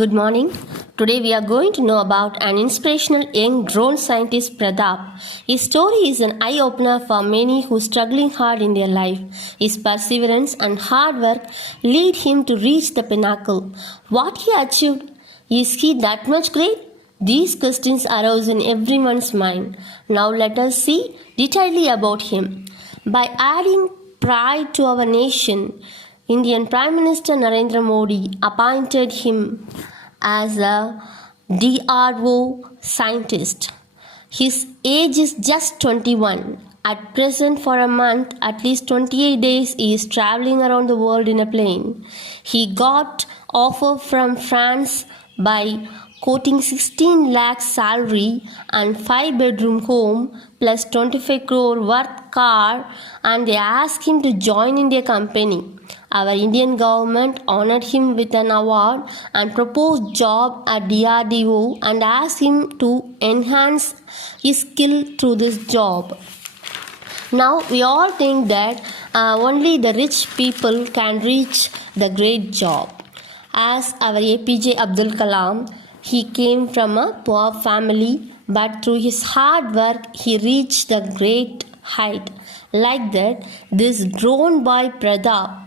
Good morning. Today we are going to know about an inspirational young drone scientist Pradap. His story is an eye-opener for many who are struggling hard in their life. His perseverance and hard work lead him to reach the pinnacle. What he achieved, is he that much great? These questions arouse in everyone's mind. Now let us see detailedly about him. By adding pride to our nation, Indian Prime Minister Narendra Modi appointed him as a DRO scientist. His age is just 21. At present, for a month, at least 28 days, he is traveling around the world in a plane. He got offer from France by quoting 16 lakh salary and 5-bedroom home plus 25 crore worth car, and they asked him to join in their company. Our Indian government honored him with an award and proposed job at DRDO and asked him to enhance his skill through this job. Now we all think that only the rich people can reach the great job. As our APJ Abdul Kalam, he came from a poor family, but through his hard work he reached the great height. Like that, this drone boy Pradap,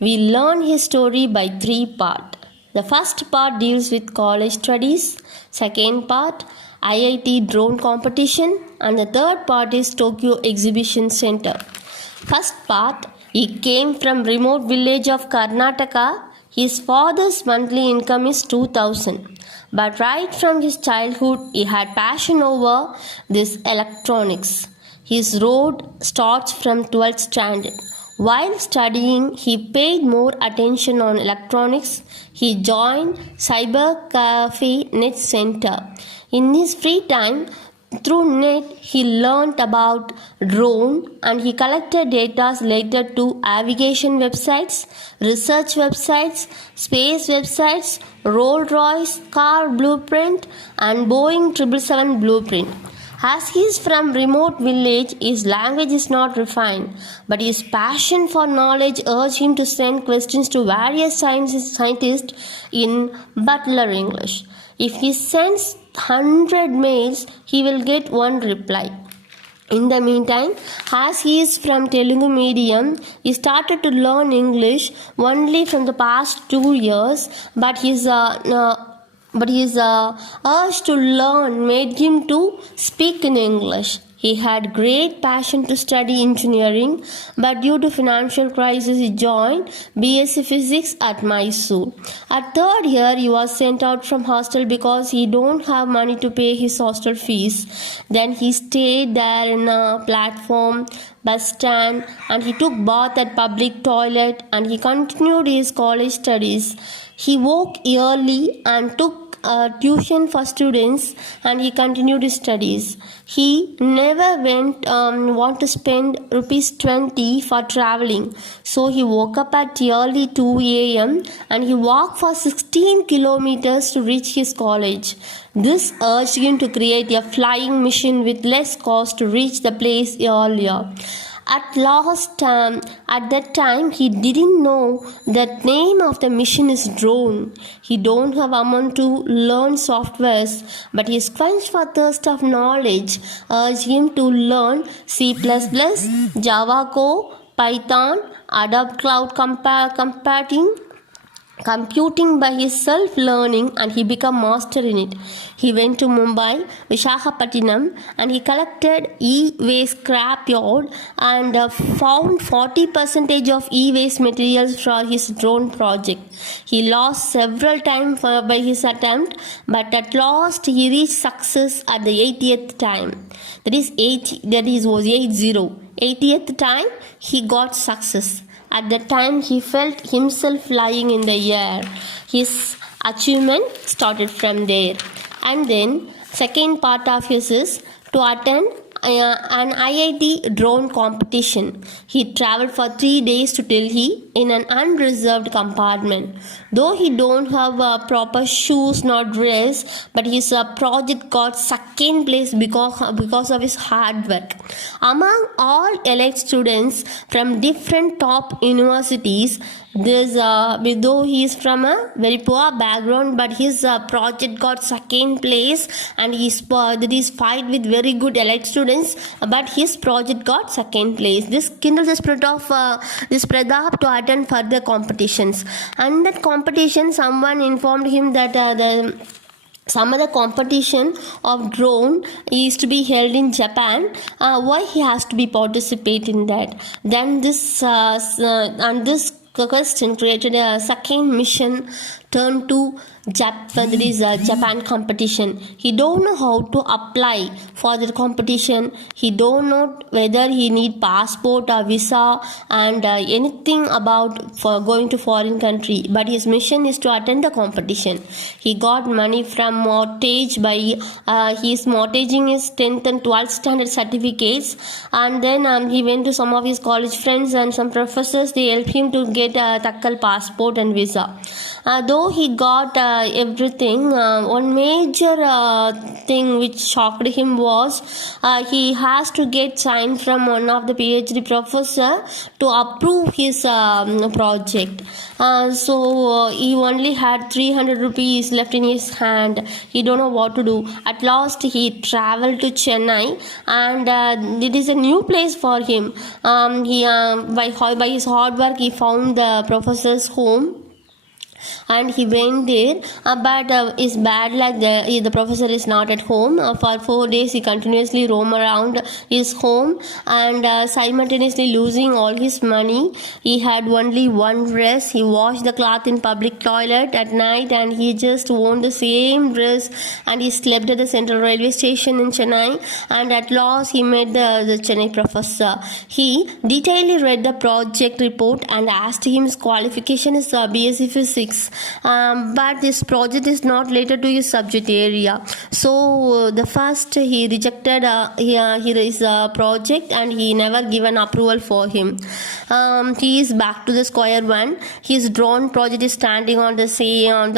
we learn his story by 3 parts. The first part deals with college studies, second part IIT drone competition, and the third part is Tokyo Exhibition Center. First part, he came from remote village of Karnataka. His father's monthly income is 2000. But right from his childhood, he had passion over this electronics. His road starts from 12th standard. While studying, he paid more attention on electronics. He joined Cyber Cafe Net Center. In his free time, through net, he learned about drone and he collected data related to navigation websites, research websites, space websites, Rolls-Royce car blueprint, and Boeing 777 blueprint. As he is from remote village, his language is not refined, but his passion for knowledge urged him to send questions to various scientists in Butler English. If he sends 100 mails, he will get one reply. In the meantime, as he is from Telugu medium, he started to learn English only from the past 2 years, but his urge to learn made him to speak in English. He had great passion to study engineering, but due to financial crisis, he joined BSc Physics at Mysore. At third year, he was sent out from hostel because he don't have money to pay his hostel fees. Then he stayed there in a platform, bus stand, and he took bath at public toilet, and he continued his college studies. He woke early and took tuition for students, and he continued his studies. He never want to spend rupees 20 for traveling, so he woke up at early 2 a.m. and he walked for 16 kilometers to reach his college. This urged him to create a flying machine with less cost to reach the place earlier. At that time, he didn't know that name of the mission is drone. He don't have amount to learn softwares, but his quench for thirst of knowledge urged him to learn C++, Java Core, Python, Adobe Cloud computing by his self-learning, and he became master in it. He went to Mumbai, Visakhapatnam, and he collected e-waste scrap yard and found 40% of e-waste materials for his drone project. He lost several times by his attempt, but at last he reached success at the 80th time. Was 80th time he got success. At that time, he felt himself flying in the air. His achievement started from there. And then, second part of his is to attend an IIT drone competition. He traveled for 3 days to Delhi in an unreserved compartment. Though he don't have proper shoes nor dress, but his project got second place because of his hard work. Among all elite students from different top universities, This though he is from a very poor background, but his project got second place, and there is fight with very good elite students, but his project got second place. This kindled the spirit of this Pratap to attend further competitions. And that competition, someone informed him that the some other competition of drone is to be held in Japan. Why he has to be participate in that? Then this question created a second mission turned to Japan competition. He don't know how to apply for the competition. He don't know whether he need passport or visa and anything about for going to foreign country. But his mission is to attend the competition. He got money from mortgage by his mortgaging his 10th and 12th standard certificates, and then he went to some of his college friends and some professors. They helped him to get a Takkal passport and visa. Though he got everything, one major thing which shocked him was he has to get signed from one of the PhD professor to approve his project. So he only had 300 rupees left in his hand. He don't know what to do. At last he traveled to Chennai, and it is a new place for him. He by his hard work he found the professor's home, and he went there, but it's bad like the professor is not at home. For 4 days he continuously roam around his home, and simultaneously losing all his money. He had only one dress. He washed the cloth in public toilet at night, and he just wore the same dress, and he slept at the central railway station in Chennai. And at last he met the Chennai professor. He detailedly read the project report and asked him his qualification is BSc Physics. But this project is not related to his subject area. So the first he rejected his project, and he never given approval for him. He is back to the square one. His drone project is standing on the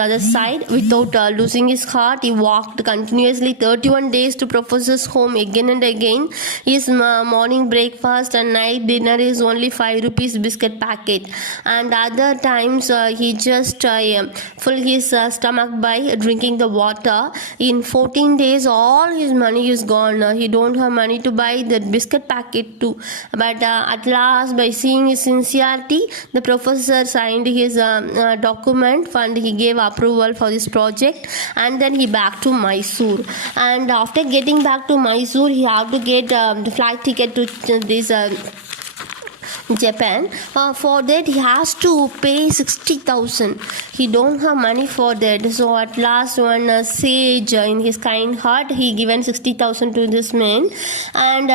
other side. Without losing his heart, he walked continuously 31 days to professor's home again and again. His morning breakfast and night dinner is only 5 rupees biscuit packet, and other times he just fill his stomach by drinking the water. In 14 days all his money is gone. He don't have money to buy the biscuit packet too. But at last, by seeing his sincerity, the professor signed his document and he gave approval for this project. And then he back to Mysore, and after getting back to Mysore he had to get the flight ticket to this Japan. For that he has to pay 60,000. He don't have money for that. So at last one sage in his kind heart he given 60,000 to this man, and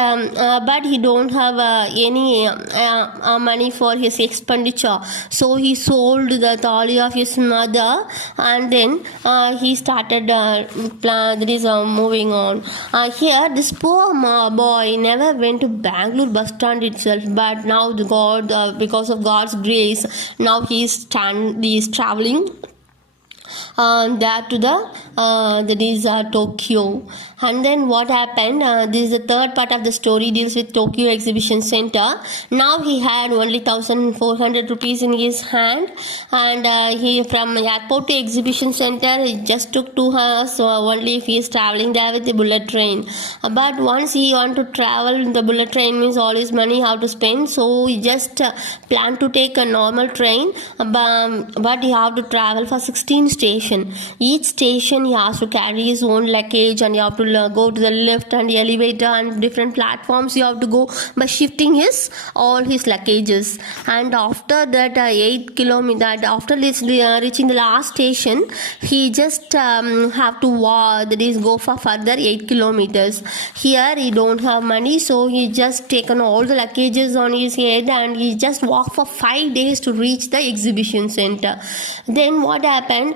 but he don't have any money for his expenditure. So he sold the thali of his mother, and then he started moving on. Here this poor boy never went to Bangalore bus stand itself, but now because of God's grace, now he is traveling there to Tokyo. And then what happened, this is the third part of the story, deals with Tokyo Exhibition Center. Now he had only 1,400 rupees in his hand, and he from airport to Exhibition Center it just took 2 hours, so only if he is traveling there with the bullet train. But once he want to travel, the bullet train means all his money how to spend, so he just planned to take a normal train, but he have to travel for 16 stations. Each station he has to carry his own luggage, and you have to go to the lift and the elevator and different platforms. You have to go by shifting all his luggages. And after that 8 kilometers, after reaching the last station, he just have to walk, that is go for further 8 kilometers. Here he don't have money, so he just taken all the luggages on his head, and he just walked for 5 days to reach the exhibition center. Then what happened,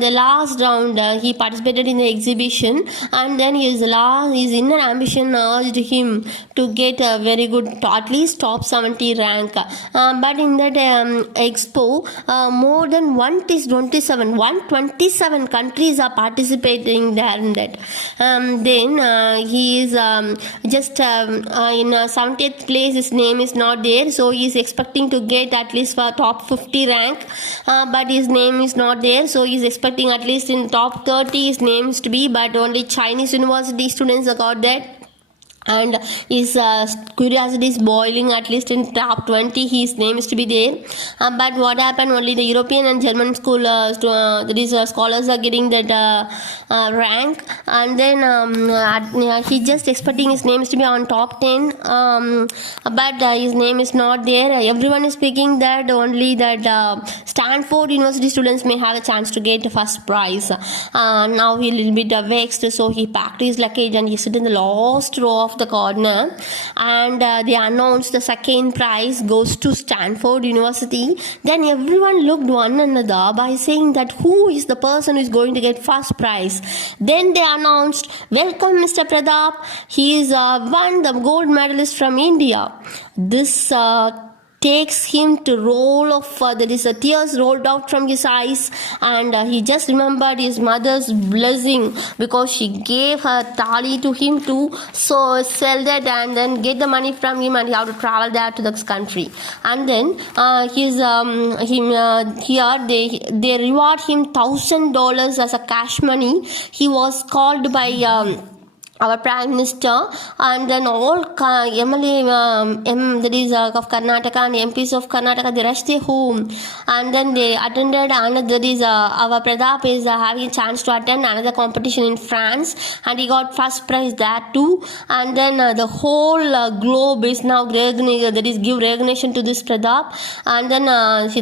the last round he participated in the exhibition, and then his inner ambition urged him to get a very good, at least top 70 rank. But in that expo, more than 127 countries are participating there in that. Then he is just in 70th place. His name is not there, so he is expecting to get at least for top 50 rank, but his name is not there, so he is expecting at least in top 30 his name is to be, but only Chinese university students got that. And his curiosity is boiling, at least in top 20 his name is to be there. But what happened, only the European and German school scholars are getting that rank, and then he just expecting his name is to be on top 10, but his name is not there. Everyone is speaking that only that Stanford University students may have a chance to get the first prize. Now he a little bit vexed, so he packed his luggage and he sit in the last row of the corner, and they announced the second prize goes to Stanford University. Then everyone looked one another by saying that who is the person who is going to get first prize. Then they announced, welcome Mr. Pradap, he is won the gold medalist from India. This takes him to roll of tears rolled out from his eyes, and he just remembered his mother's blessing, because she gave her thali to him to sell that and then get the money from him, and he had to travel there to this country. And then here they reward him $1,000 as a cash money. He was called by our Prime Minister, and then all MLA of Karnataka and MPs of Karnataka, they rushed their home, and then they attended another. Our Pradap is having a chance to attend another competition in France, and he got first prize there too. And then the whole globe is now give recognition to this Pradap, and then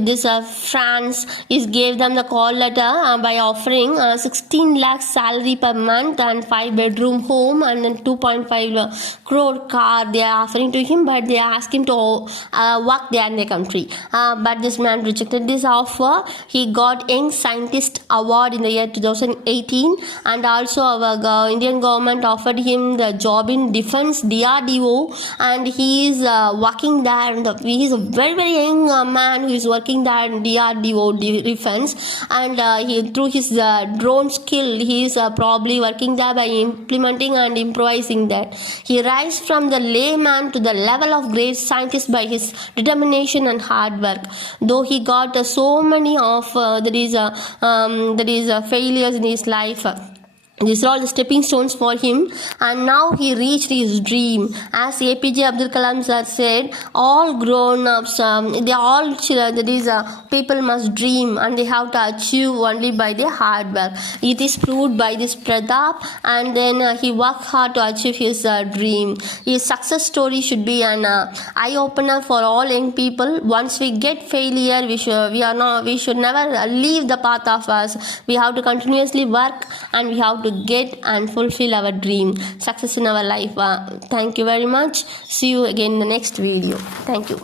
this France gave them the call letter by offering 16 lakhs salary per month and 5-bedroom home, and then 2.5 crore car they are offering to him, but they ask him to work there in the country. But this man rejected this offer. He got Young Scientist Award in the year 2018, and also our Indian government offered him the job in defense, DRDO, and he is working there. He is a very, very young man who is working there in DRDO defense, and through his drone skill, he is probably working there by implementing and improvising that. He rise from the layman to the level of great scientist by his determination and hard work. Though he got so many of failures in his life, these are all the stepping stones for him, and now he reached his dream. As APJ Abdul Kalam sir said, all grown-ups, people must dream, and they have to achieve only by their hard work. It is proved by this Pradap, and then he worked hard to achieve his dream. His success story should be an eye-opener for all young people. Once we get failure, we should never leave the path of us. We have to continuously work, and we have to get and fulfill our dream, success in our life. Thank you very much. See you again in the next video. Thank you.